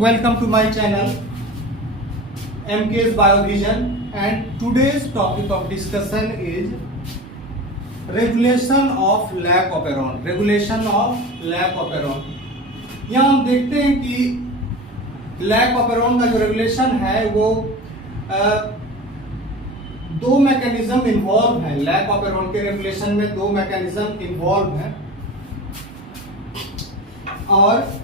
welcome to my channel MK's Biovision, and today's topic of discussion is regulation of lac operon. Regulation of lac operon. यहाँ हम देखते हैं कि lack operon का जो regulation है वो दो मैकेनिज्म इन्वॉल्व है। लैक ऑपेरॉन के रेगुलेशन में दो मैकेनिज्म इन्वॉल्व है और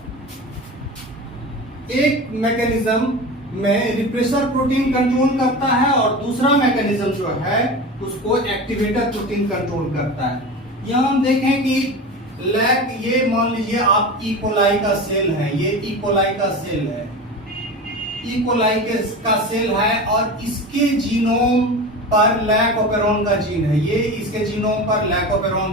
एक मैकेनिज्म में रिप्रेसर प्रोटीन कंट्रोल करता है और दूसरा मैकेनिज्म जो है उसको एक्टिवेटर प्रोटीन कंट्रोल करता है। यहां हम देखें कि लैक, ये मान लीजिए आप ई कोलाई का सेल है, ये ई कोलाई का सेल है, ई कोलाई का सेल है और इसके जीनोम पर लैक ऑपेरॉन का जीन है। ये इसके जीनोम पर लैक ऑपेरॉन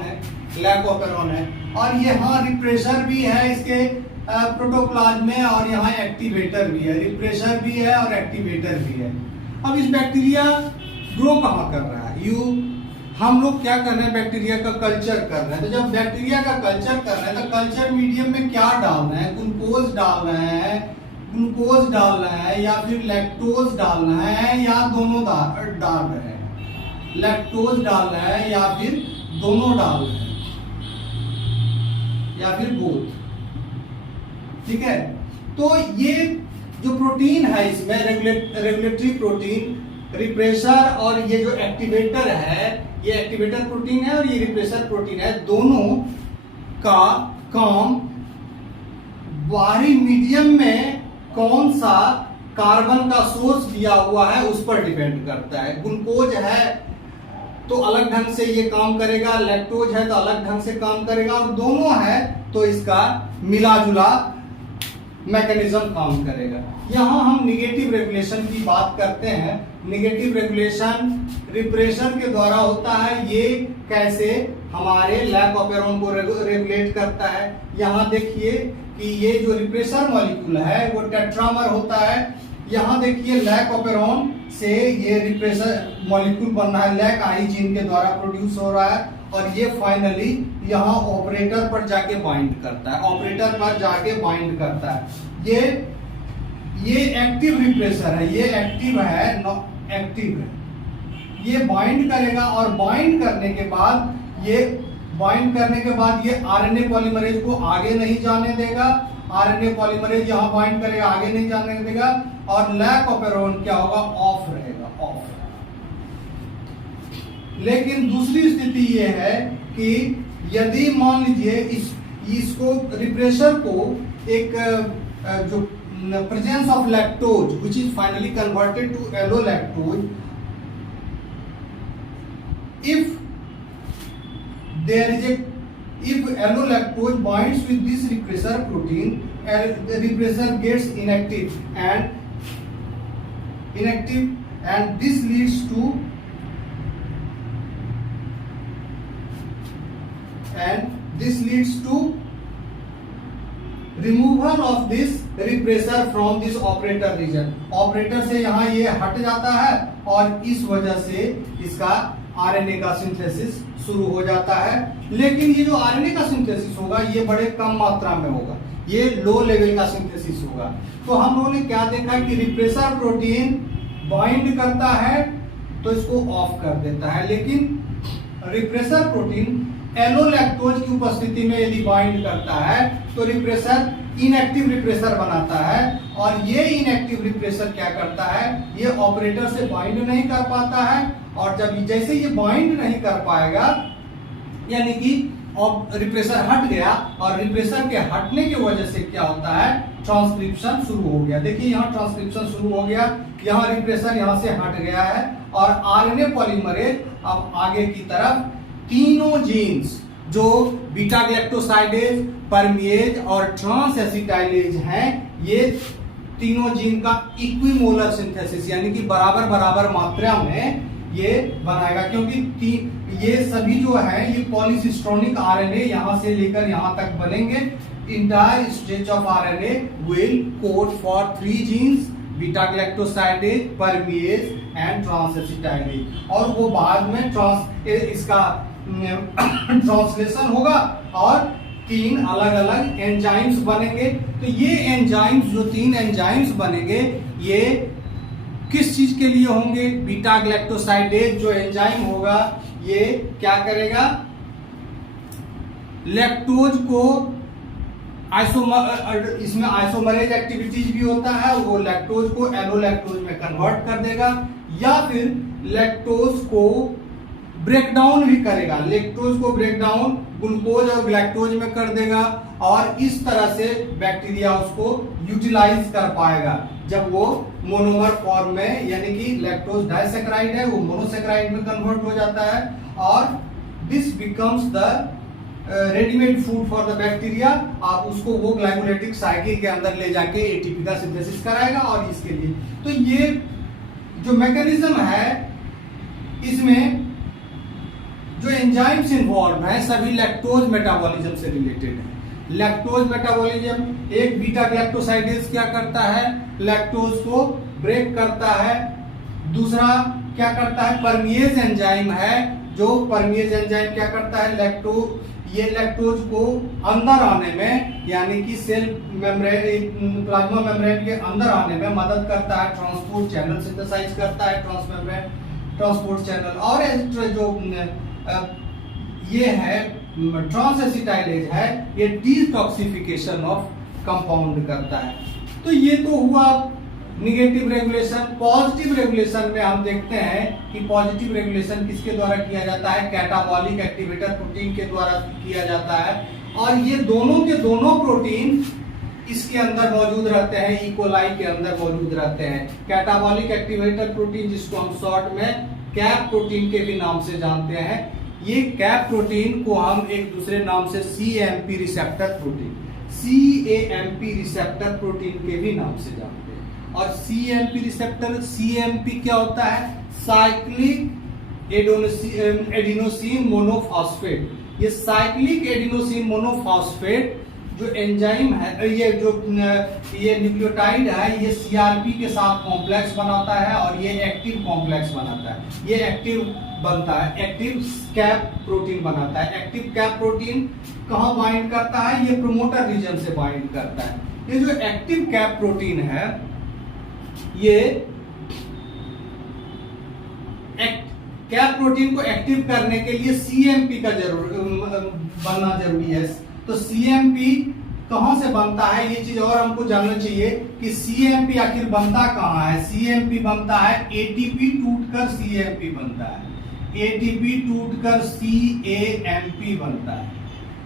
है और यहाँ रिप्रेसर भी है इसके प्रोटोप्लाज्म में और यहाँ एक्टिवेटर भी है। रिप्रेसर भी है और एक्टिवेटर भी है। अब इस बैक्टीरिया ग्रो कहाँ कर रहा है? हम लोग क्या कर रहे हैं, बैक्टीरिया का कल्चर कर रहे हैं। तो जब बैक्टीरिया का कल्चर कर रहे हैं तो कल्चर मीडियम में क्या डाल रहे हैं? ग्लूकोज डाल रहे हैं या फिर लैक्टोज डाल रहे हैं या दोनों डाल रहे हैं। लैक्टोज डाल रहे हैं या फिर दोनों डाल रहे हैं या फिर बोथ। ठीक है, तो ये जो प्रोटीन है इसमें रेगुलेटरी प्रोटीन, रिप्रेसर और ये जो एक्टिवेटर है, ये एक्टिवेटर प्रोटीन है और ये रिप्रेसर प्रोटीन है। दोनों का काम बाहरी मीडियम में कौन सा कार्बन का सोर्स दिया हुआ है उस पर डिपेंड करता है। ग्लूकोज है तो अलग ढंग से ये काम करेगा, लैक्टोज है तो अलग ढंग से काम करेगा और दोनों है तो इसका मिला जुला मैकेनिज्म काम करेगा। यहां हम निगेटिव रेगुलेशन की बात करते हैं। निगेटिव रेगुलेशन रिप्रेसर के द्वारा होता है। ये कैसे हमारे लैक ऑपेरॉन को रेगुलेट करता है? यहां देखिए कि ये जो रिप्रेसर मॉलिक्यूल है वो टेट्रामर होता है। यहां देखिए लैक ऑपेरॉन से ये रिप्रेसर मॉलिक्यूल बन रहा है, लैक आई जीन के द्वारा प्रोड्यूस हो रहा है और ये फाइनली यहाँ ऑपरेटर पर जाके बाइंड करता है। ये एक्टिव रिप्रेसर है, ये एक्टिव है। ये बाइंड करेगा और बाइंड करने के बाद ये आरएनए पॉलीमरेज को आगे नहीं जाने देगा। आरएनए पॉलीमरेज यहाँ बाइंड करेगा, आगे नहीं जाने देगा और लैक ऑपेरॉन क्या होगा? ऑफ रहेगा, ऑफ। लेकिन दूसरी स्थिति ये है कि यदि मान लीजिए इसको रिप्रेसर को एक जो presence of lactose which is finally converted to allolactose, if allolactose binds with this repressor protein, the repressor gets inactive and this leads to removal of this repressor from this operator region. Operator से यहाँ ये हट जाता है और इस वजह से इसका आरएनए का सिंथेसिस शुरू हो जाता है। लेकिन ये जो आरएनए का सिंथेसिस होगा ये बड़े कम मात्रा में होगा, ये लो लेवल का सिंथेसिस होगा। तो हम लोगों ने क्या देखा कि रिप्रेसर प्रोटीन बाइंड करता है तो इसको ऑफ कर देता है, लेकिन रिप्रेसर प्रोटीन एलोलैक्टोज की उपस्थिति में यदि बाइंड करता है तो रिप्रेसर इनएक्टिव रिप्रेसर बनाता है और ये इनएक्टिव रिप्रेसर क्या करता है? ये ऑपरेटर से बाइंड नहीं कर पाता है और जैसे ये बाइंड नहीं कर पाएगा यानी कि रिप्रेसर हट गया और रिप्रेसर के हटने की वजह से क्या होता है? ट्रांसक्रिप्शन शुरू हो गया। देखिए यहाँ ट्रांसक्रिप्शन शुरू हो गया, यहाँ रिप्रेसर यहाँ से हट गया है और आरएनए पॉलीमरेज अब आगे की तरफ तीनों जीन्स जो बीटा ग्लैक्टोसाइडेज, परमिएज और ट्रांस एसिटाइलेज हैं, ये तीनों जीन का इक्विमोलर सिंथेसिस यानी कि बराबर मात्रा में ये बनाएगा, क्योंकि ये सभी जो है ये पॉलीसिस्टोनिक आरएनए यहां से लेकर यहां तक बनेंगे। Entire stretch of RNA will code for 3 genes, beta galactosidase, permease and transacetylase, और वो बाद में इसका ट्रांसलेशन होगा और तीन अलग अलग एंजाइम्स बनेंगे। तो ये एंजाइम्स, जो तीन एंजाइम्स बनेंगे, ये किस चीज के लिए होंगे? बीटा ग्लैक्टोसाइडेज जो एंजाइम होगा ये क्या करेगा? लैक्टोज को इसमें आइसोमरेज एक्टिविटीज भी होता है, वो लैक्टोज को एलोलैक्टोज में कन्वर्ट कर देगा, या फिर लैक्टोज को ब्रेक डाउन भी करेगा, लैक्टोज को ब्रेक डाउन ग्लूकोज और ग्लैक्टोज में कर देगा, और इस तरह से बैक्टीरिया उसको यूटिलाइज कर पाएगा। जब वो मोनोमर फॉर्म में, यानी कि लैक्टोज डाइसैकेराइड है, वो मोनोसैकेराइड में कन्वर्ट हो जाता है, और this becomes the readymade food for the bacteria. आप उसको वो ग्लाइकोलाइटिक साइकिल के अंदर ले जाके एटीपी का सिंथेसिस कराएगा। और इसके लिए तो ये जो मैकेनिज्म है, इसमें जो एंजाइम्स इन्वॉल्व है सभी लैक्टोज मेटाबॉलिज्म से रिलेटेड है। लैक्टोज मेटाबॉलिज्म, एक बीटा ग्लैक्टोसाइडेज क्या करता है? लैक्टोज को ब्रेक करता है। दूसरा क्या करता है? परमिएज एंजाइम है, जो परमिएज एंजाइम क्या करता है? ये लैक्टोज को अंदर आने में, यानी कि सेल मेम्ब्रेन, प्लाज्मा मेम्ब्रेन के अंदर आने में मदद करता है, ट्रांसपोर्ट चैनल सिंथेसाइज करता है, ट्रांसमेम्ब्रेन ट्रांसपोर्ट चैनल। और जो ये है ट्रांसएसिटाइलेज है, ये डिटॉक्सिफिकेशन ऑफ कंपाउंड करता है। तो ये तो हुआ निगेटिव रेगुलेशन। पॉजिटिव रेगुलेशन में हम देखते हैं कि पॉजिटिव रेगुलेशन किसके द्वारा किया जाता है? कैटाबॉलिक एक्टिवेटर प्रोटीन के द्वारा किया जाता है। और ये दोनों के दोनों प्रोटीन इसके अंदर मौजूद रहते हैं, इकोलाई के अंदर मौजूद रहते हैं। कैटाबॉलिक एक्टिवेटर प्रोटीन, जिसको हम शॉर्ट में कैप प्रोटीन के भी नाम से जानते हैं, ये कैप प्रोटीन को हम एक दूसरे नाम से CAMP receptor protein, CAMP receptor protein के भी नाम से जानते हैं। और CAMP रिसेप्टर, CAMP क्या होता है? Cyclic adenosine monophosphate. ये साइक्लिक एडिनोसिन मोनोफॉस्फेट जो एंजाइम है, ये न्यूक्लियोटाइड है, ये CRP के साथ कॉम्प्लेक्स बनाता है, और ये एक्टिव कॉम्प्लेक्स बनाता है। ये एक्टिव बनता है, एक्टिव कैप प्रोटीन बनाता है। एक्टिव कैप प्रोटीन कहाँ बाइंड करता है? ये प्रोमोटर रीजन से बाइंड करता है। ये जो एक्टिव कैप प्रोटीन है, ये कैप प्रोटीन को एक्टिव करने के लिए CMP का बनना जरूरी है। तो CMP कहां से बनता है? ये चीज और हमको जानना चाहिए कि CMP आखिर बनता कहां है? CMP बनता है ATP टूटकर CMP बनता है, ATP टूटकर CAMP बनता है,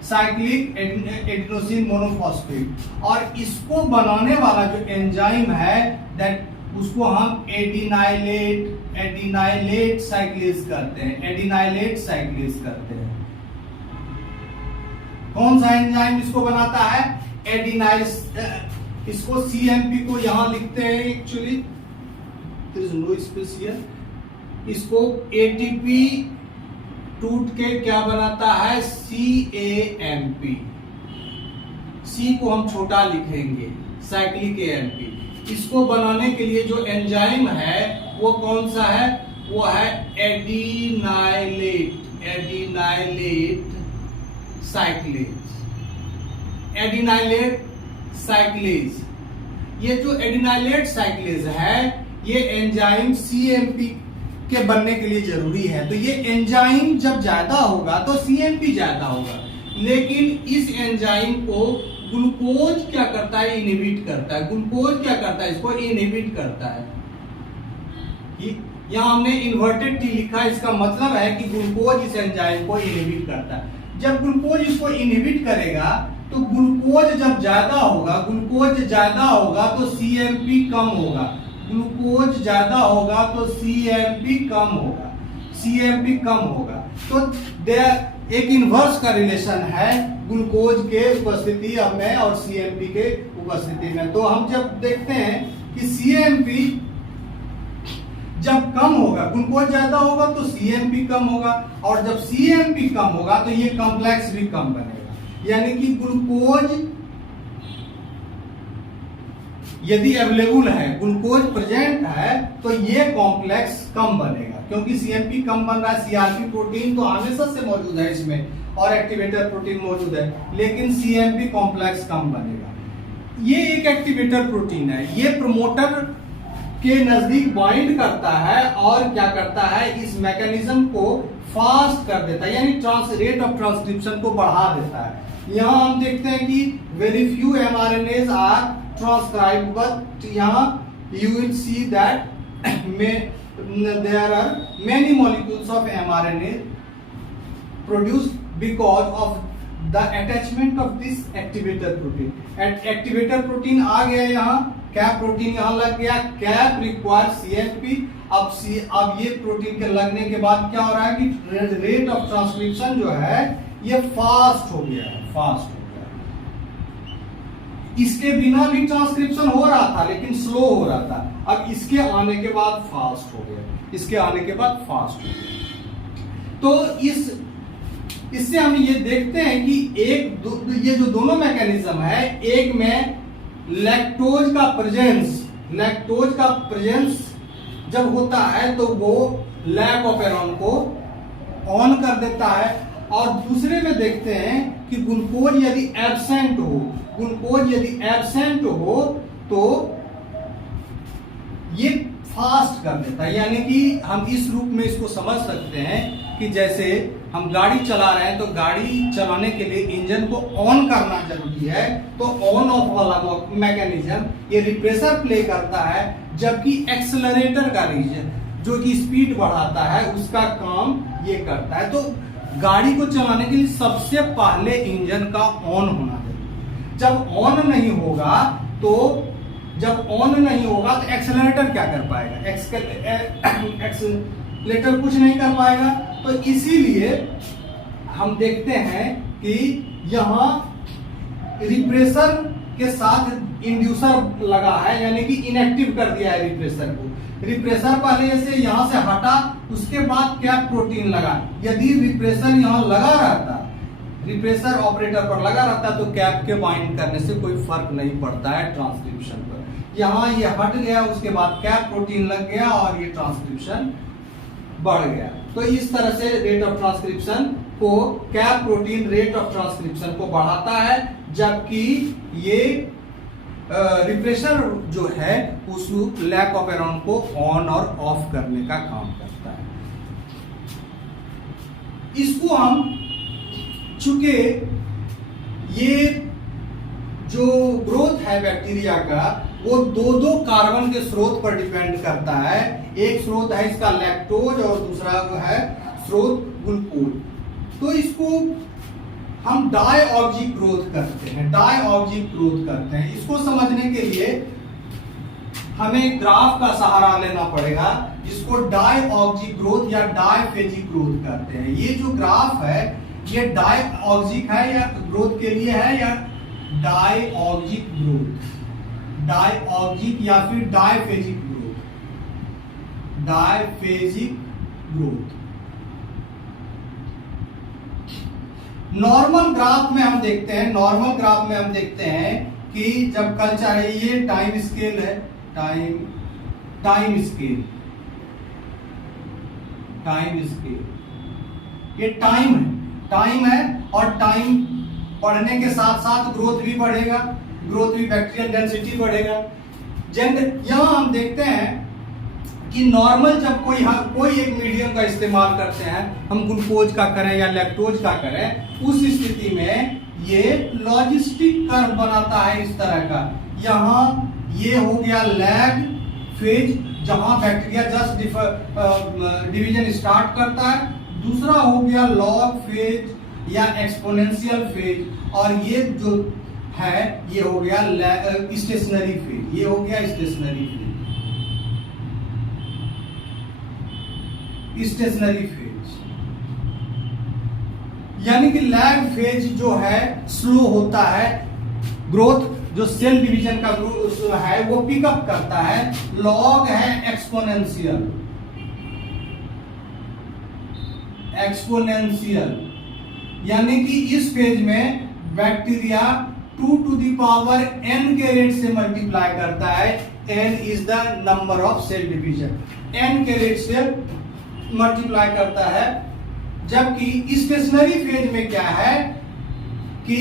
साइक्लिक एडिनोसिन मोनोफॉस्फेट। और इसको बनाने वाला जो एंजाइम है, दैट उसको हम एडिनाइलेट साइक्लेज करते हैं, एडिनाइलेट साइक्लेज करते हैं। कौन सा एंजाइम इसको बनाता है? एडिनाइल। इसको CMP को यहां लिखते हैं, actually there is no space here. इसको ATP टूट के क्या बनाता है? CAMP। C को हम छोटा लिखेंगे, साइक्लिक AMP। इसको बनाने के लिए जो एंजाइम है वो कौन सा है? वो है एडिनाइलेट साइक्लेज, एडिनाइलेट साइक्लेज। ये जो एडिनाइलेट साइक्लेज है, ये एंजाइम CMP के बनने के लिए जरूरी है। तो ये एंजाइम जब ज्यादा होगा तो CMP ज्यादा होगा, लेकिन इस एंजाइम को ग्लूकोज क्या करता है? इनहिबिट करता है। ग्लूकोज क्या करता है? इसको इनहिबिट करता है। यहां हमने इन्वर्टेड T लिखा, इसका मतलब है कि ग्लूकोज इस एंजाइम को इनहिबिट करता है। जब ग्लूकोज इसको इनहिबिट करेगा तो ग्लूकोज जब ज्यादा होगा, ग्लूकोज ज्यादा होगा तो CMP कम होगा, ग्लूकोज ज्यादा होगा तो CMP कम होगा, CMP कम होगा। तो एक इनवर्स का रिलेशन है ग्लूकोज के उपस्थिति में और CMP के उपस्थिति में। तो हम जब देखते हैं कि CMP जब कम होगा, ग्लूकोज ज्यादा होगा तो CMP कम होगा, और जब CMP कम होगा तो ये कॉम्प्लेक्स भी कम बनेगा। यानी कि ग्लूकोज यदि अवेलेबल है, ग्लूकोज प्रेजेंट है, तो ये कॉम्प्लेक्स कम बनेगा, क्योंकि सीएमपी कम बन रहा है। सीआरपी प्रोटीन तो हमेशा से मौजूद है इसमें और एक्टिवेटर प्रोटीन मौजूद है, लेकिन सीएमपी कॉम्प्लेक्स कम बनेगा। ये एक एक्टिवेटर प्रोटीन है, ये प्रमोटर के नजदीक बाइंड करता है और क्या करता है, इस मैकेनिज्म को फास्ट कर देता है, यानी रेट ऑफ ट्रांसक्रिप्शन को बढ़ा देता है। यहाँ हम देखते हैं कि very few mRNAs are transcribed, but यहाँ you will see that there are many molecules of mRNA produced because of the attachment of this activator protein. Activator protein आ गया यहाँ, कैप प्रोटीन यहाँ लग गया, कैप रिक्वायर सीएमपी। अब ये protein के लगने के बाद क्या हो रहा है कि रेट ऑफ ट्रांसक्रिप्शन जो है ये फास्ट हो गया है, फास्ट हो गया। इसके बिना भी ट्रांसक्रिप्शन हो रहा था लेकिन स्लो हो रहा था, अब इसके आने के बाद फास्ट हो गया, इसके आने के बाद फास्ट हो गया। तो इससे हम ये देखते हैं कि ये जो दोनों मैकेनिज्म है, एक में लैक्टोज का प्रेजेंस जब होता है तो वो लैक ऑफ एरॉन को ऑन कर देता है, और दूसरे में देखते हैं कि ग्लूकोज यदि एब्सेंट हो तो ये फास्ट कर देता है। यानी कि हम इस रूप में इसको समझ सकते हैं कि जैसे हम गाड़ी चला रहे हैं तो गाड़ी चलाने के लिए इंजन को ऑन करना जरूरी है, तो ऑन ऑफ वाला मैकेनिज्म ये रिप्रेसर प्ले करता है, जबकि एक्सेलरेटर का रीजन जो कि स्पीड बढ़ाता है उसका काम ये करता है। तो गाड़ी को चलाने के लिए सबसे पहले इंजन का ऑन होना चाहिए। जब ऑन नहीं होगा तो एक्सेलरेटर क्या कर पाएगा, एक्सेलरेटर कुछ नहीं कर पाएगा। तो इसीलिए हम देखते हैं कि यहाँ रिप्रेसर के साथ इंड्यूसर लगा है, यानी कि इनएक्टिव कर दिया है रिप्रेसर को। रिप्रेसर पहले से यहां से हटा, उसके बाद कैप प्रोटीन लगा। यदि रिप्रेसर यहां लगा रहता, रिप्रेसर ऑपरेटर पर लगा रहता, तो कैप के बाइंड करने से कोई फर्क नहीं पड़ता है ट्रांसक्रिप्शन पर। यहाँ ये हट गया, उसके बाद कैप प्रोटीन लग गया और ये ट्रांसक्रिप्शन बढ़ गया। तो इस तरह से रेट ऑफ ट्रांसक्रिप्शन को, cap protein rate of transcription को बढ़ाता है, जबकि ये रिप्रेसर जो है उस लैक ऑफ एरॉन को ऑन और ऑफ करने का काम करता है। इसको हम, चूंकि ये जो ग्रोथ है बैक्टीरिया का वो दो कार्बन के स्रोत पर डिपेंड करता है। एक स्रोत है इसका लैक्टोज और दूसरा है स्रोत ग्लूकोज। तो इसको हम डायऑक्सिक ग्रोथ करते हैं। इसको समझने के लिए हमें ग्राफ का सहारा लेना पड़ेगा, जिसको डायऑक्सिक ग्रोथ या डायफेजिक ग्रोथ करते हैं। ये जो ग्राफ है ये डायऑक्सिक है या ग्रोथ के लिए है, या डायऑक्सिक या फिर डायफेजिक ग्रोथ। नॉर्मल ग्राफ में हम देखते हैं कि जब कल्चर है, ये टाइम स्केल है, टाइम स्केल ये टाइम है और टाइम बढ़ने के साथ साथ ग्रोथ भी बढ़ेगा, बैक्टीरियल डेंसिटी बढ़ेगा। यहाँ हम देखते हैं कि नॉर्मल जब कोई एक मीडियम का इस्तेमाल करते हैं, हम ग्लूकोज का करें या लैक्टोज का करें, उस स्थिति में ये लॉजिस्टिक कर्व बनाता है इस तरह का। यहाँ ये हो गया लैग फेज, जहां बैक्टीरिया जस्ट डिवीजन स्टार्ट करता है। दूसरा हो गया लॉग फेज या एक्सपोनेंशियल फेज, और ये जो है ये हो गया स्टेशनरी फेज। स्टेशनरी फेज यानी कि लैग फेज जो है स्लो होता है, ग्रोथ जो सेल डिवीजन का ग्रोथ है वो पिकअप करता है। लॉग है एक्सपोनेंशियल, यानी कि इस फेज में bacteria 2 to the power n के रेट से मल्टीप्लाई करता है। n is the number of cell division, n के रेट से मल्टीप्लाई करता है। जबकि स्टेशनरी फेज में क्या है कि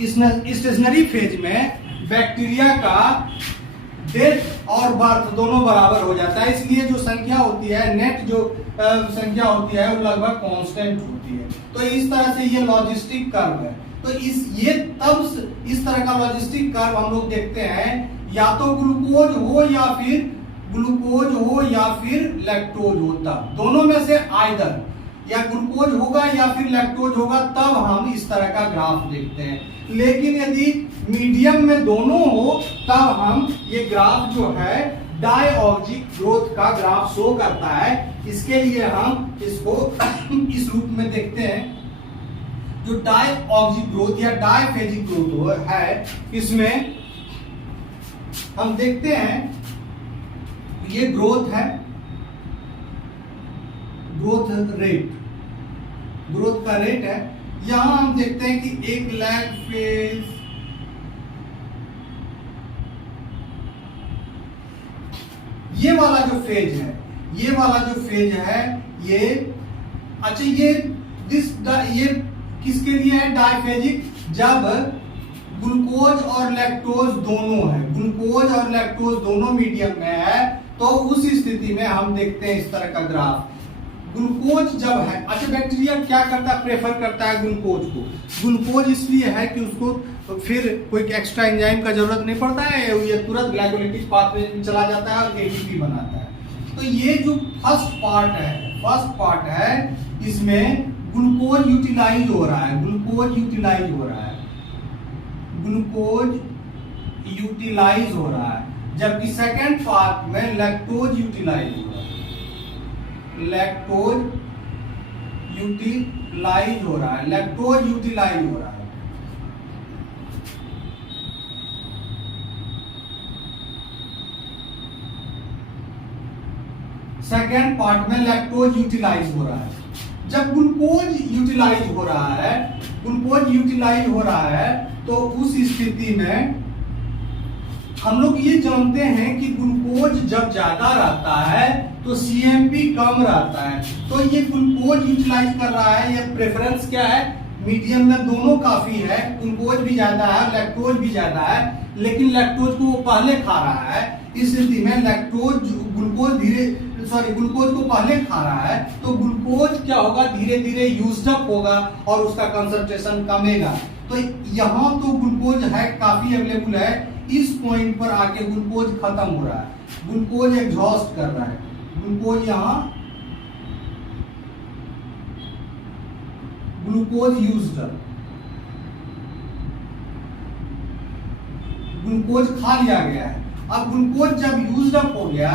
स्टेशनरी फेज में बैक्टीरिया का डेथ और बर्थ दोनों बराबर हो जाता है, इसलिए जो संख्या होती है, नेट जो संख्या होती है वो लगभग कांस्टेंट होती है। तो इस तरह से ये लॉजिस्टिक कर्व है। तो इस तरह का लॉजिस्टिक कर्व हम लोग देखते हैं, या तो ग्लूकोज हो या फिर लैक्टोज होता, दोनों में से आइदर या ग्लूकोज होगा या फिर लैक्टोज होगा, तब हम इस तरह का ग्राफ देखते हैं। लेकिन यदि मीडियम में दोनों हो तब हम ये ग्राफ जो है डायऑक्सिक ग्रोथ का ग्राफ शो करता है। इसके लिए हम इसको इस रूप में देखते हैं। जो डायऑक्सिक ग्रोथ या डायफेजिक ग्रोथ है, इसमें हम देखते हैं ये ग्रोथ है, ग्रोथ का रेट है। यहां हम देखते हैं कि एक लैग फेज, ये वाला जो फेज है, ये किसके लिए है? डायफेजिक। जब ग्लूकोज और लैक्टोज दोनों मीडियम में है, तो उस स्थिति में हम देखते हैं इस तरह का ग्राफ। ग्लूकोज जब है, अच्छा बैक्टीरिया क्या करता है? प्रेफर करता है ग्लूकोज को। ग्लूकोज इसलिए है कि उसको फिर कोई एक्स्ट्रा एंजाइम का जरूरत नहीं पड़ता है, ये तुरंत ग्लाइकोलाइटिक पाथवे में चला जाता है और एटीपी बनाता है। तो ये जो फर्स्ट पार्ट है, इसमें ग्लूकोज यूटिलाइज हो रहा है, जबकि सेकेंड पार्ट में लैक्टोज यूटिलाइज हो रहा है, लैक्टोज यूटिलाइज हो रहा है। सेकेंड पार्ट में लैक्टोज यूटिलाइज हो रहा है। जब ग्लूकोज यूटिलाइज हो रहा है, तो उस स्थिति में हम लोग ये जानते हैं कि ग्लूकोज जब ज्यादा रहता है तो सीएमपी कम रहता है। तो ये ग्लूकोज यूटिलाइज कर रहा है, ये प्रेफरेंस क्या है? मीडियम में दोनों काफी है, ग्लूकोज भी ज्यादा है, लैक्टोज भी ज्यादा है, लेकिन लैक्टोज को वो पहले खा रहा है। इस स्थिति में ग्लूकोज को पहले खा रहा है, तो ग्लूकोज क्या होगा? धीरे धीरे यूज्ड अप होगा और उसका कंसंट्रेशन कमेगा। तो यहाँ तो ग्लूकोज है, काफी अवेलेबल है, इस पॉइंट पर आके ग्लूकोज खत्म हो रहा है, ग्लूकोज एग्जॉस्ट कर रहा है, ग्लूकोज यूज्ड अप, ग्लूकोज खा लिया गया है। अब ग्लूकोज जब यूज्ड अप हो गया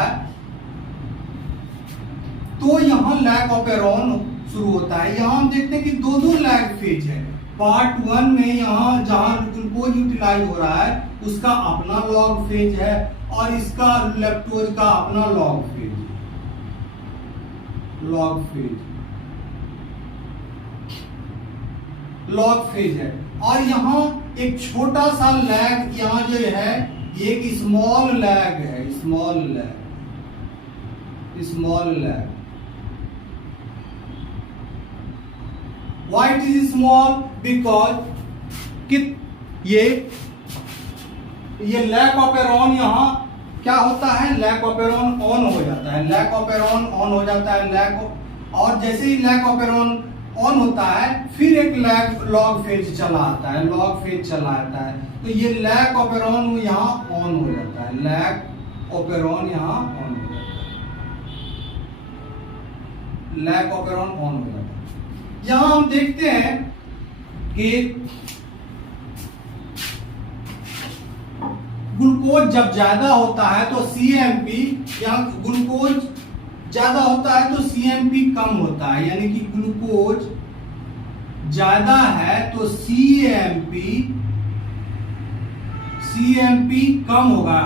तो यहाँ लैग ऑपेरॉन शुरू होता है। यहाँ हम देखते हैं कि दो लैग फेज है। पार्ट 1 में यहाँ जहां ग्लूकोज यूटिलाइज हो रहा है उसका अपना लॉग फेज है, और इसका लैक्टोज का अपना लॉग फेज है। और यहाँ एक छोटा सा लैग, यहाँ जो है ये एक स्मॉल लैग है, small lag. Why it is small? Because कि ये लैक ऑपेरॉन यहाँ क्या होता है? लैक ऑपेरॉन ऑन हो जाता है, और जैसे ही लैक ऑपेरॉन ऑन होता है फिर एक लॉग फेज चला आता है, तो ये लैक ऑपेरॉन यहाँ ऑन हो जाता है, यहां हम देखते हैं कि ग्लूकोज जब ज्यादा होता है तो सीएमपी, यहाँ ग्लूकोज ज्यादा होता है तो सीएमपी कम होता है, यानी कि ग्लूकोज ज्यादा है तो सीएमपी कम होगा,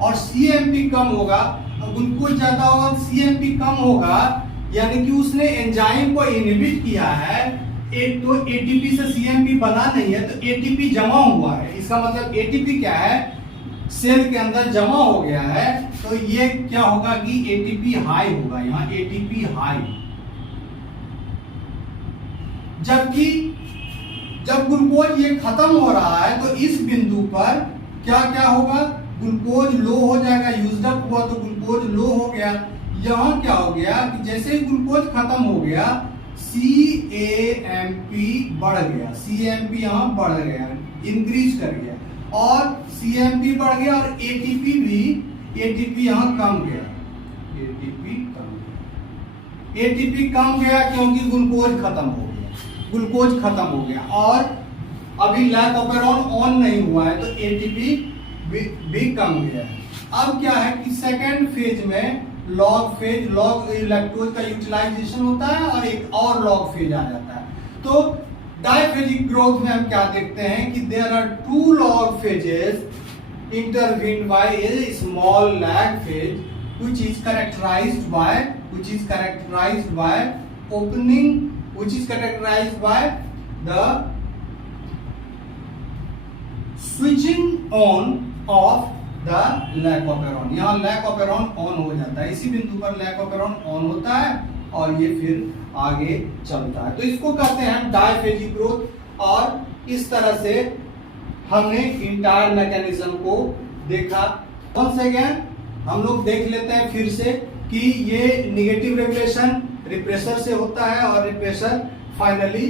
और सीएमपी कम होगा, ग्लूकोज ज्यादा होगा, सीएमपी कम होगा, यानी कि उसने एंजाइम को इनहिबिट किया है, तो एटीपी से सीएमपी बना नहीं है, तो एटीपी जमा हुआ है। इसका मतलब एटीपी क्या है, सेल के अंदर जमा हो गया है। तो ये क्या होगा कि एटीपी हाई होगा, यहां एटीपी हाई। जबकि जब ग्लूकोज ये खत्म हो रहा है तो इस बिंदु पर क्या क्या होगा, ग्लूकोज लो हो जाएगा। यूज्ड अप हुआ तो ग्लूकोज लो हो गया। यहां क्या हो गया कि जैसे ही ग्लूकोज खत्म हो गया, CAMP बढ़ गया, CAMP यहां बढ़ गया, इंक्रीज कर गया, और CAMP बढ़ गया और ATP भी, ATP यहां कम गया, ATP कम गया क्योंकि ग्लूकोज खत्म हो गया, ग्लूकोज खत्म हो गया। और अभी लैक ऑपेरॉन ऑन नहीं हुआ है, तो ATP भी कम गया है। अब क्या है कि सेकेंड फेज में लॉग फेज, लॉग लैक्टोज का यूटिलाइजेशन होता है और एक और लॉग फेज आ जाता है। तो डायफेजिक ग्रोथ में हम क्या देखते हैं कि there are 2 log phases intervened by a small lag phase which is characterized by opening, which is characterized by the switching on of the lac operon. यहाँ लैक ऑपेरॉन ऑन हो जाता है, इसी बिंदु पर लैक ऑपेरॉन ऑन होता है और ये फिर आगे चलता है। तो इसको कहते हैं डायफेजिक ग्रोथ। और इस तरह से हमने इंटायर मैकेनिज्म को देखा। वंस अगेन हम लोग देख लेते हैं फिर से कि ये नेगेटिव रेगुलेशन रिप्रेसर से होता है, और रिप्रेसर फाइनली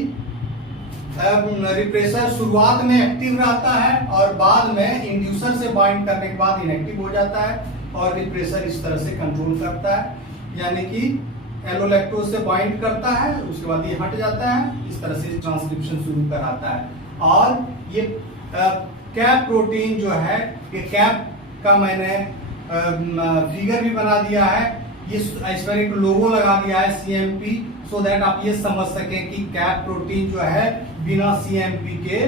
रिप्रेसर शुरुआत में एक्टिव रहता है और बाद में इंड्यूसर से बाइंड करने के बाद इनएक्टिव हो जाता है, और रिप्रेसर इस तरह से कंट्रोल करता है, यानी कि एलोलैक्टोज से बाइंड करता है, उसके बाद ये हट जाता है, इस तरह से ट्रांसक्रिप्शन शुरू कराता है। और ये कैप प्रोटीन जो है, ये कैप का मैंने फिगर भी बना दिया है, ये इस पर एक लोगो लगा दिया है CMP, सो दैट आप ये समझ सकें कि कैप प्रोटीन जो है बिना CMP के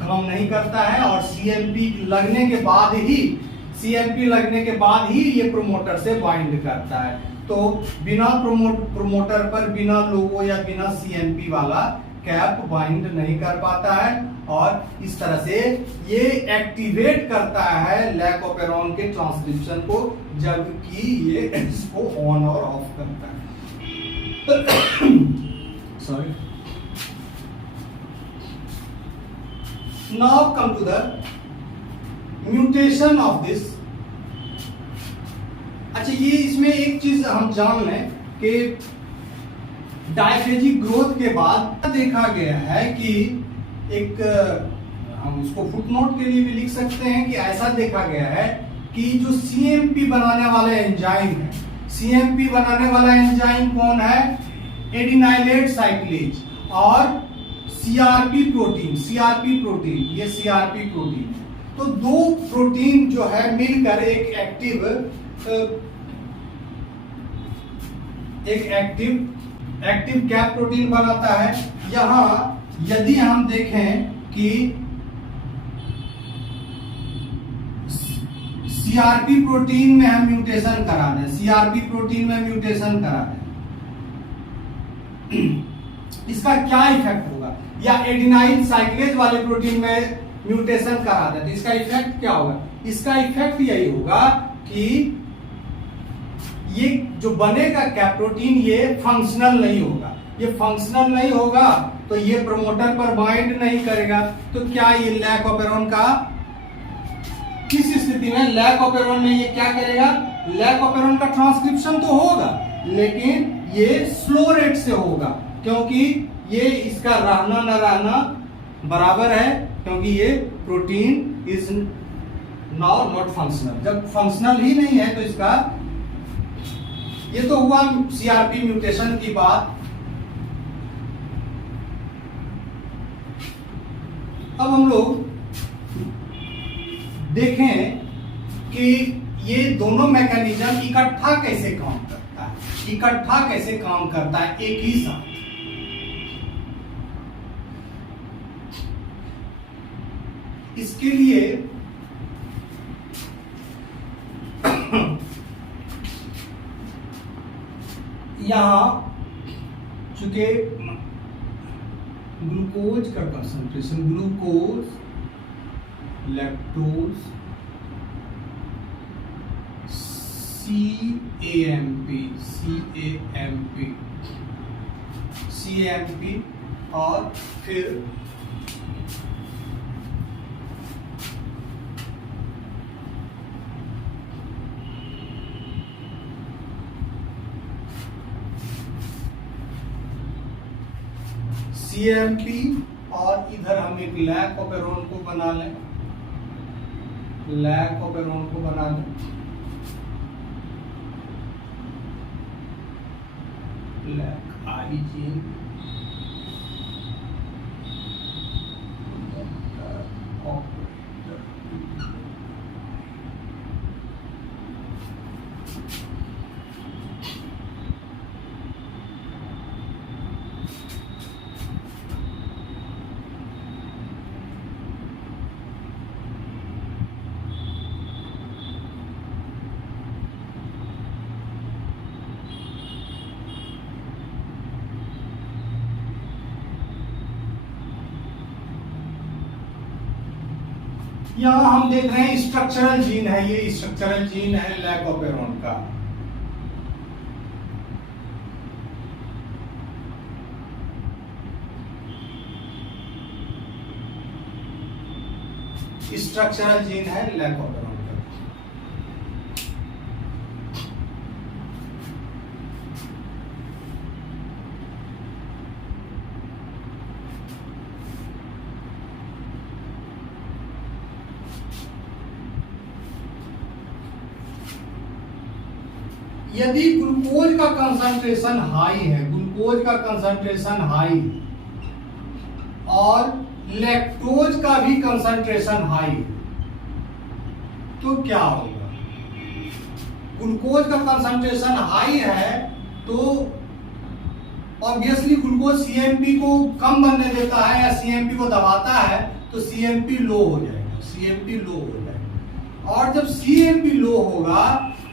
काम नहीं करता है, और CMP लगने के बाद ही ये प्रोमोटर से बाइंड करता है। तो बिना प्रोमोटर पर बिना लोगो या बिना CMP वाला कैप बाइंड नहीं कर पाता है, और इस तरह से ये एक्टिवेट करता है लैक ऑपेरॉन के ट्रांसक्रिप्शन को, जबकि ये इसको ऑन और ऑफ करता है। Sorry. Now come to the mutation of this. अच्छा, ये इसमें एक चीज हम जान लें कि डायफेजिक ग्रोथ के बाद देखा गया है कि एक, हम उसको फुटनोट के लिए भी लिख सकते हैं कि ऐसा देखा गया है कि जो CMP बनाने वाले एंजाइम है, CMP बनाने वाला एंजाइम कौन है, एडिनाइलेट साइक्लेज, और CRP प्रोटीन, ये CRP प्रोटीन है। तो दो प्रोटीन जो है मिलकर एक एक्टिव कैप प्रोटीन बनाता है। यहां यदि हम देखें कि CRP प्रोटीन में हम म्यूटेशन करा दें, CRP प्रोटीन में म्यूटेशन करा दें, इसका क्या इफेक्ट होगा, या एडिनाइल साइक्लेज वाले प्रोटीन में म्यूटेशन करा दें, तो इसका इफेक्ट क्या होगा। इसका इफेक्ट यही होगा कि ये जो बनेगा कैप प्रोटीन ये फंक्शनल नहीं होगा। ये फंक्शनल नहीं होगा तो ये प्रोमोटर पर बाइंड नहीं करेगा। तो क्या ये लैक ऑपेरॉन का, किस स्थिति में लैक ऑपेरॉन में ये क्या करेगा, लैक ऑपेरॉन का ट्रांसक्रिप्शन तो होगा लेकिन ये स्लो रेट से होगा, क्योंकि ये इसका रहना न रहना बराबर है, क्योंकि ये protein is now not functional. जब फंक्शनल ही नहीं है तो इसका, ये तो हुआ CRP म्यूटेशन की बात। अब हम लोग देखें कि ये दोनों मैकेनिज्म इकट्ठा कैसे काम करता है, एक ही साथ। इसके लिए यहां चूंकि ग्लूकोज का कंसंट्रेशन, ग्लूकोज, लैक्टोज, CAMP और फिर CAMP और इधर हम एक लैकोपेरोन को बना लें, लैकोपेरोन को बना लें, लैक आइजीन, यहां हम देख रहे हैं स्ट्रक्चरल जीन है, ये स्ट्रक्चरल जीन है लैकोपेरोन का। स्ट्रक्चरल जीन है लैकोपेरोन का। यदि ग्लूकोज का कंसंट्रेशन हाई है, ग्लूकोज का कंसंट्रेशन हाई और लैक्टोज का भी कंसंट्रेशन हाई, तो क्या होगा? ग्लूकोज का कंसंट्रेशन हाई है तो ऑब्वियसली ग्लूकोज CMP को कम बनने देता है या CMP को दबाता है, तो CMP लो हो जाएगा, CMP लो हो जाएगा। और जब CMP लो होगा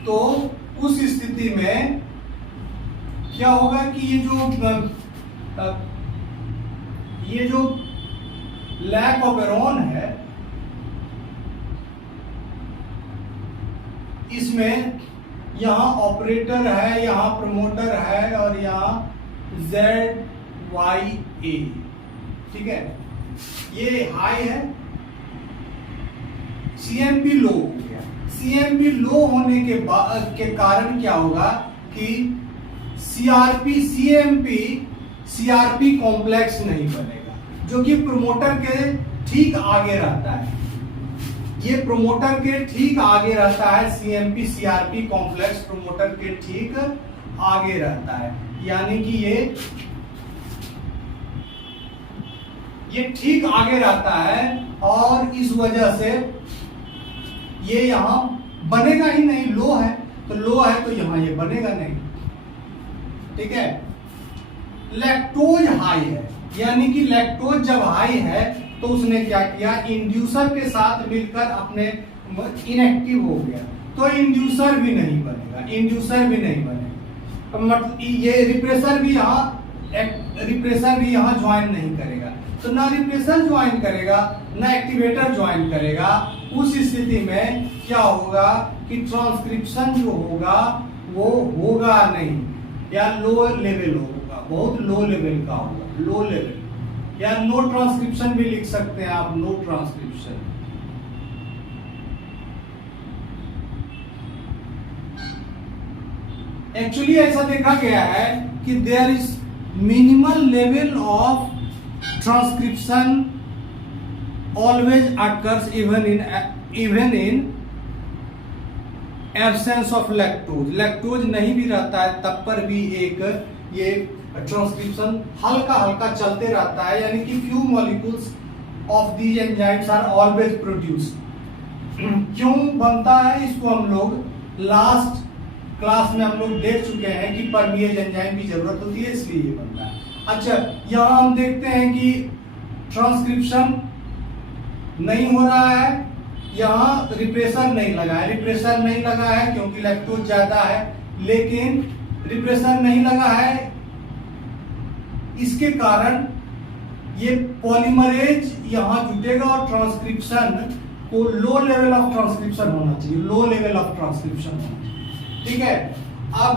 तो उस स्थिति में क्या होगा कि ये जो लैकोपेरोन है इसमें यहां ऑपरेटर है, यहां प्रमोटर है और यहां ZYA, ठीक है, ये हाई है, CMP लो हो गया। CMP लो होने के कारण क्या होगा कि CRP कॉम्प्लेक्स नहीं बनेगा, जो कि प्रमोटर के ठीक आगे रहता है। ये प्रमोटर के ठीक आगे रहता है, CMP CRP कॉम्प्लेक्स प्रमोटर के ठीक आगे रहता है, यानी कि ये ठीक आगे रहता है और इस वजह से ये यहां बनेगा ही नहीं। लो है तो यहां ये बनेगा नहीं, ठीक है। लैक्टोज हाई है, यानी कि लैक्टोज जब हाई है तो उसने क्या किया, इंड्यूसर के साथ मिलकर अपने इनएक्टिव हो गया, तो इंड्यूसर भी नहीं बनेगा, मतलब ये रिप्रेसर भी यहां ज्वाइन नहीं करेगा, तो ना रिप्रेसर ज्वाइन करेगा ना एक्टिवेटर ज्वाइन करेगा। उस स्थिति में क्या होगा कि ट्रांसक्रिप्शन जो होगा वो होगा नहीं, या लो लेवल होगा, बहुत लो लेवल का होगा, लो लेवल, या नो ट्रांसक्रिप्शन भी लिख सकते हैं आप, नो ट्रांसक्रिप्शन। एक्चुअली ऐसा देखा गया है कि there is minimal level of transcription always occurs even in absence of lactose। Lactose नहीं भी रहता है तब पर भी एक ये ट्रांसक्रिप्शन हल्का हल्का चलते रहता है, यानी कि few molecules of these enzymes are always produced। क्यों बनता है इसको हम लोग लास्ट क्लास में हम लोग देख चुके हैं कि परमिएज एंजाइम की जरूरत होती है, इसलिए ये बनता है। अच्छा, यहां हम देखते हैं कि ट्रांसक्रिप्शन नहीं हो रहा है, यहां रिप्रेसर नहीं लगा है क्योंकि लैक्टोज ज्यादा है, लेकिन रिप्रेसर नहीं लगा है, इसके कारण ये पॉलीमरेज यहाँ जुटेगा और ट्रांसक्रिप्शन को लो लेवल ऑफ ट्रांसक्रिप्शन होना चाहिए, लो लेवल ऑफ ट्रांसक्रिप्शन होना चाहिए। ठीक है, अब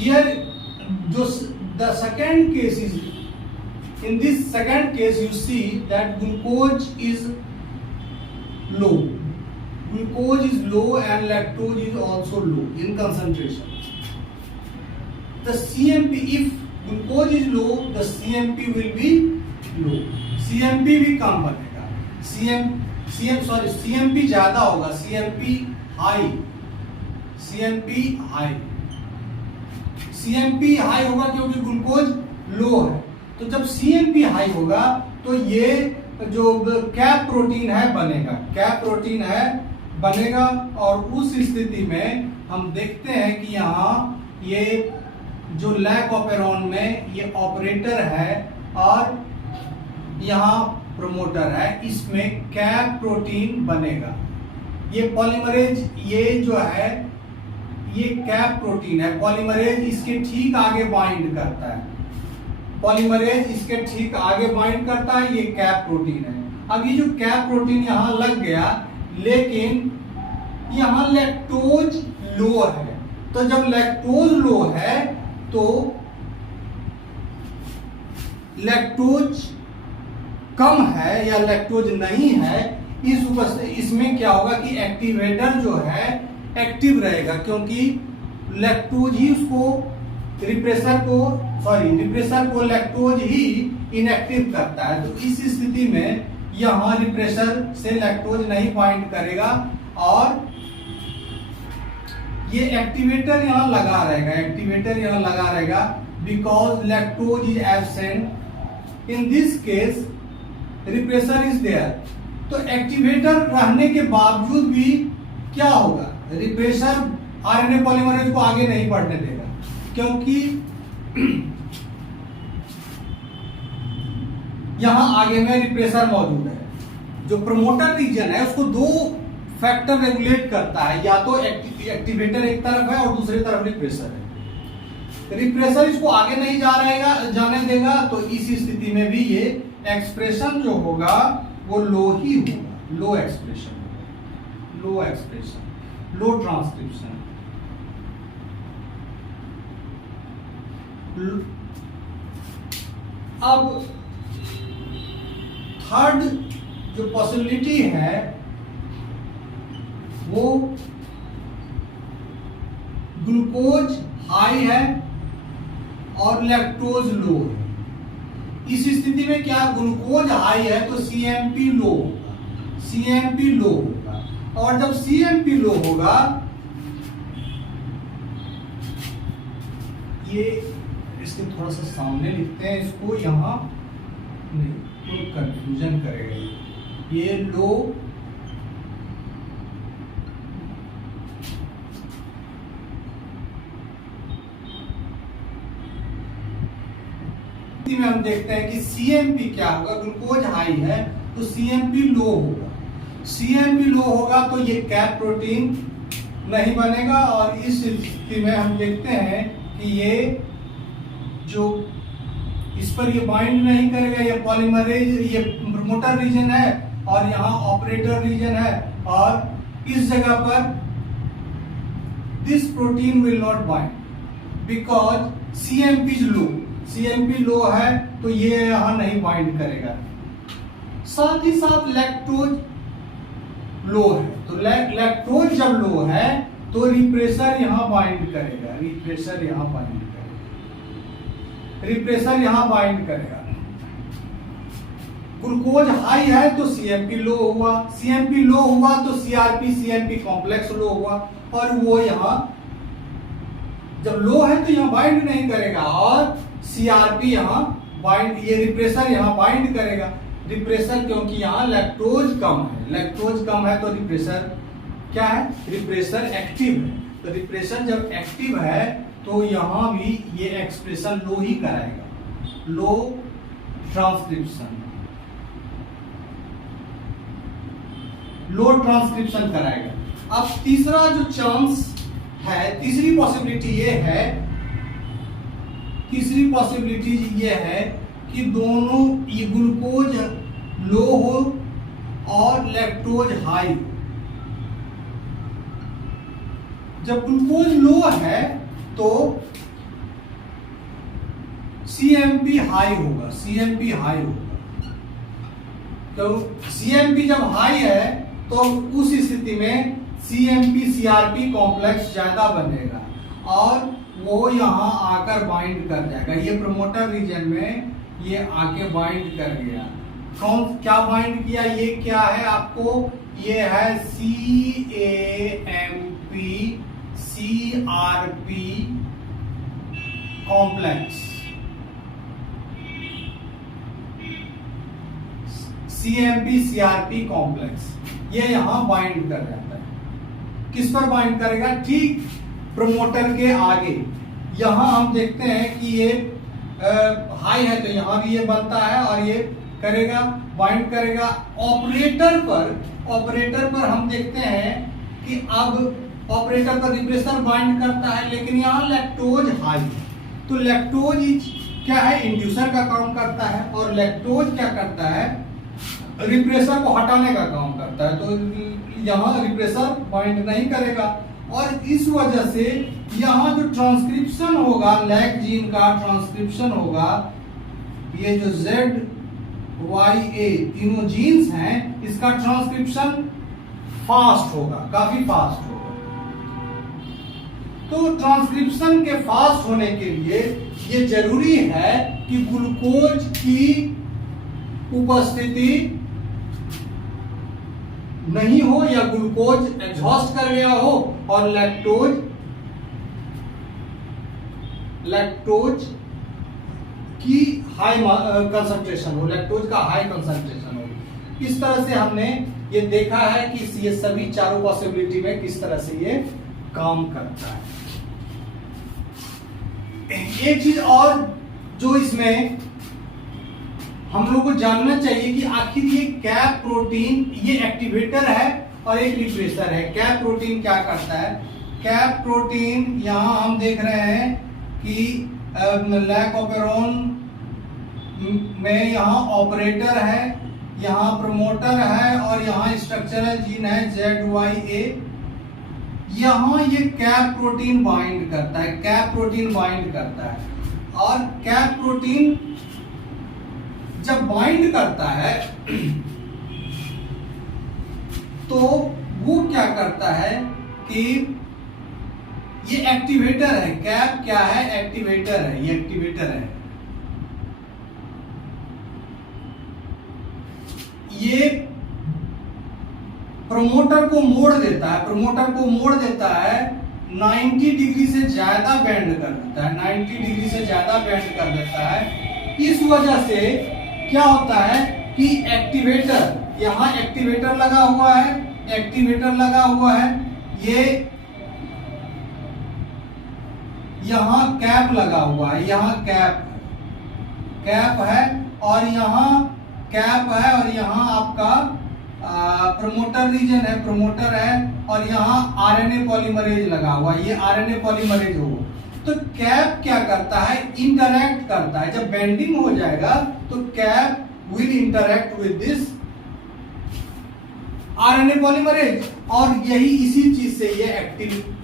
here the second case is, in this second case you see that glucose is low, and lactose is also low in concentration. The CMP, if glucose is low, the CMP will be low, CMP भी कम बनेगा, CMP ज्यादा होगा, CMP high होगा क्योंकि glucose लो है। तो जब CMP high होगा तो ये जो कैप प्रोटीन है बनेगा, और उस स्थिति में हम देखते हैं कि यहाँ ये जो लैक ऑपेरॉन में ये ऑपरेटर है और यहाँ प्रोमोटर है, इसमें कैप प्रोटीन बनेगा। ये पॉलीमरेज, ये जो है ये कैप प्रोटीन है, पॉलीमरेज इसके ठीक आगे बाइंड करता है, ये कैप प्रोटीन है। अब ये जो कैप प्रोटीन यहाँ लग गया, लेकिन यहाँ लैक्टोज लो है, तो जब लैक्टोज लो है तो लैक्टोज कम है या लैक्टोज नहीं है, इसमें क्या होगा कि एक्टिवेटर जो है एक्टिव रहेगा, क्योंकि लैक्टोज ही उसको रिप्रेसर को लैक्टोज ही इनएक्टिव करता है। तो इस स्थिति में यहाँ रिप्रेसर से लैक्टोज नहीं बाइंड करेगा और ये एक्टिवेटर यहाँ लगा रहेगा, because lactose is absent, in this case repressor is there. तो एक्टिवेटर रहने के बावजूद भी क्या होगा, रिप्रेसर आरएनए पॉलीमरेज को आगे नहीं बढ़ने देगा, क्योंकि यहां आगे में रिप्रेसर मौजूद है। जो प्रमोटर रीजन है उसको दो फैक्टर रेगुलेट करता है, या तो एक्टिवेटर एक तरफ है और दूसरी तरफ रिप्रेसर है। रिप्रेसर इसको आगे नहीं जाने देगा, तो इस स्थिति में भी ये एक्सप्रेशन जो होगा वो लो ही होगा, लो एक्सप्रेशन, लो ट्रांसक्रिप्शन। अब थर्ड जो पॉसिबिलिटी है वो ग्लूकोज हाई है और लैक्टोज लो है। इस स्थिति में क्या, ग्लूकोज हाई है तो CMP लो होगा, और जब CMP लो होगा, ये इसके थोड़ा सा सामने लिखते हैं, इसको यहां नहीं तो कंफ्यूजन करेगा। ये लो में हम देखते हैं कि CMP क्या होगा, ग्लूकोज हाई है तो CMP लो होगा, तो ये कैप प्रोटीन नहीं बनेगा, और इस स्थिति में हम देखते हैं कि ये जो इस पर ये बाइंड नहीं करेगा, ये पॉलीमरेज, ये प्रमोटर रीजन है और यहाँ ऑपरेटर रीजन है, और इस जगह पर this protein will not bind because CMP लो है, तो ये यहां नहीं बाइंड करेगा। साथ ही साथ लैक्टोज लो है, तो लैक्टोज जब लो है तो रिप्रेसर यहां बाइंड करेगा, रिप्रेसर यहां बाइंड करेगा। ग्लूकोज हाई है तो CMP लो हुआ, तो CMP कॉम्प्लेक्स लो हुआ, और वो यहां जब लो है तो यहां बाइंड नहीं करेगा, और CRP यहाँ बाइंड, ये रिप्रेसर यहाँ बाइंड करेगा। रिप्रेसर क्योंकि यहाँ लैक्टोज कम है, तो रिप्रेसर क्या है, रिप्रेसर एक्टिव है। तो रिप्रेसर जब एक्टिव है तो यहाँ भी ये एक्सप्रेशन लो ही कराएगा, लो ट्रांसक्रिप्शन कराएगा। अब तीसरा जो चांस तीसरी पॉसिबिलिटी ये है कि दोनों ये ग्लूकोज लो हो और लैक्टोज हाई। जब ग्लूकोज लो है तो CMP हाई होगा, तो CMP जब हाई है तो उस स्थिति में CMP CRP कॉम्प्लेक्स ज्यादा बनेगा और वो यहाँ आकर बाइंड कर जाएगा। ये प्रमोटर रीजन में ये आके बाइंड कर गया। कौन क्या बाइंड किया, ये क्या है आपको, ये है CAMP CRP complex, CMP CRP complex ये यहां बाइंड कर जाता है। किस पर बाइंड करेगा, ठीक प्रमोटर के आगे। यहां हम देखते हैं कि ये हाई है तो यहां भी ये बनता है और ये करेगा, बाइंड करेगा। ऑपरेटर पर हम देखते हैं कि अब ऑपरेटर पर रिप्रेसर बाइंड करता है, लेकिन यहाँ लैक्टोज हाई है। तो लैक्टोज क्या है, इंड्यूसर का काम करता है और लैक्टोज क्या करता है, रिप्रेसर को हटाने का काम करता है। तो यहाँ रिप्रेसर बाइंड नहीं करेगा और इस वजह से यहाँ जो ट्रांसक्रिप्शन होगा, लैक जीन का ट्रांसक्रिप्शन होगा, ये जो ZYA तीनों जीन्स हैं, इसका ट्रांसक्रिप्शन फास्ट होगा, काफी फास्ट होगा। तो ट्रांसक्रिप्शन के फास्ट होने के लिए ये जरूरी है कि ग्लूकोज की उपस्थिति नहीं हो या ग्लूकोज एग्जॉस्ट कर गया हो और लैक्टोज की हाई कंसंट्रेशन हो, लैक्टोज का हाई कंसंट्रेशन हो। इस तरह से हमने ये देखा है कि ये सभी चारों पॉसिबिलिटी में किस तरह से ये काम करता है। एक चीज और जो इसमें हम लोग को जानना चाहिए कि आखिर ये कैप प्रोटीन, ये एक्टिवेटर है और एक रिप्रेसर है। कैप प्रोटीन क्या करता है, कैप प्रोटीन यहां हम देख रहे हैं कि लैक ऑपेरोन में यहाँ ऑपरेटर है, यहाँ प्रमोटर है और यहाँ स्ट्रक्चरल जीन है ZYA। यहाँ ये कैप प्रोटीन बाइंड करता है, कैप प्रोटीन बाइंड करता है और कैप प्रोटीन जब बाइंड करता है तो वो क्या करता है कि ये एक्टिवेटर है। कैप क्या है, एक्टिवेटर है, ये एक्टिवेटर है। ये प्रमोटर को मोड़ देता है, 90 डिग्री से ज्यादा बेंड कर देता है, 90 डिग्री से ज्यादा बेंड कर देता है। इस वजह से क्या होता है कि एक्टिवेटर, यहाँ एक्टिवेटर लगा हुआ है, ये यहाँ कैप लगा हुआ है, यहाँ कैप है और यहाँ कैप है और यहाँ आपका प्रमोटर रीजन है, प्रमोटर है और यहाँ RNA पॉलीमरेज लगा हुआ है, ये RNA पॉलीमरेज होगा। तो कैप क्या करता है, इंटरैक्ट करता है। जब बेंडिंग हो जाएगा तो cap will interact with this RNA polymerase और यही इसी चीज से ये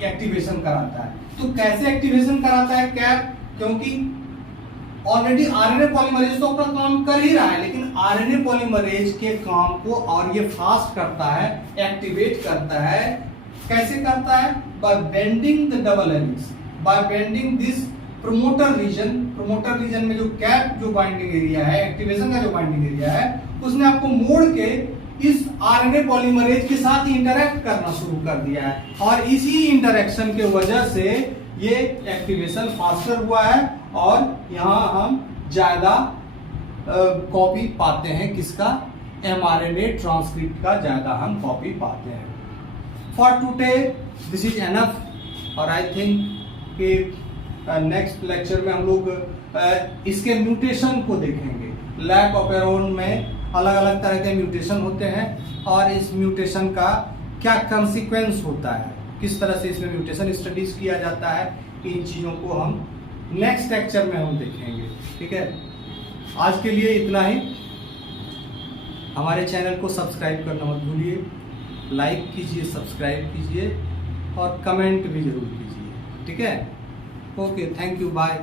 एक्टिवेशन कराता है। तो कैसे एक्टिवेशन कराता है कैप, क्योंकि ऑलरेडी RNA पॉलीमरेज तो अपना काम कर ही रहा है, लेकिन RNA पॉलीमरेज के काम को और ये फास्ट करता है, एक्टिवेट करता है। कैसे करता है, by bending the double helix, by bending this promoter region में जो कैप जो बाइंडिंग एरिया है, एक्टिवेशन का जो बाइंडिंग एरिया है, उसने आपको मोड़ के इस RNA पॉलीमरेज के साथ इंटरैक्ट करना शुरू कर दिया है और इसी इंटरैक्शन के वजह से ये एक्टिवेशन फास्टर हुआ है और यहाँ हम ज्यादा कॉपी पाते हैं, किसका, mRNA ट्रांसक्रिप्ट का ज्यादा हम कॉपी पाते हैं। For today this is enough और आई थिंक कि नेक्स्ट लेक्चर में हम लोग इसके म्यूटेशन को देखेंगे। लैक ऑपेरोन में अलग अलग तरह के म्यूटेशन होते हैं और इस म्यूटेशन का क्या कॉन्सिक्वेंस होता है। किस तरह से इसमें म्यूटेशन स्टडीज किया जाता है, इन चीज़ों को हम नेक्स्ट लेक्चर में हम देखेंगे। ठीक है, आज के लिए इतना ही। हमारे चैनल को सब्सक्राइब करना मत भूलिए, लाइक कीजिए, सब्सक्राइब कीजिए और कमेंट भी जरूर कीजिए। ठीक है, ओके, थैंक यू, बाय।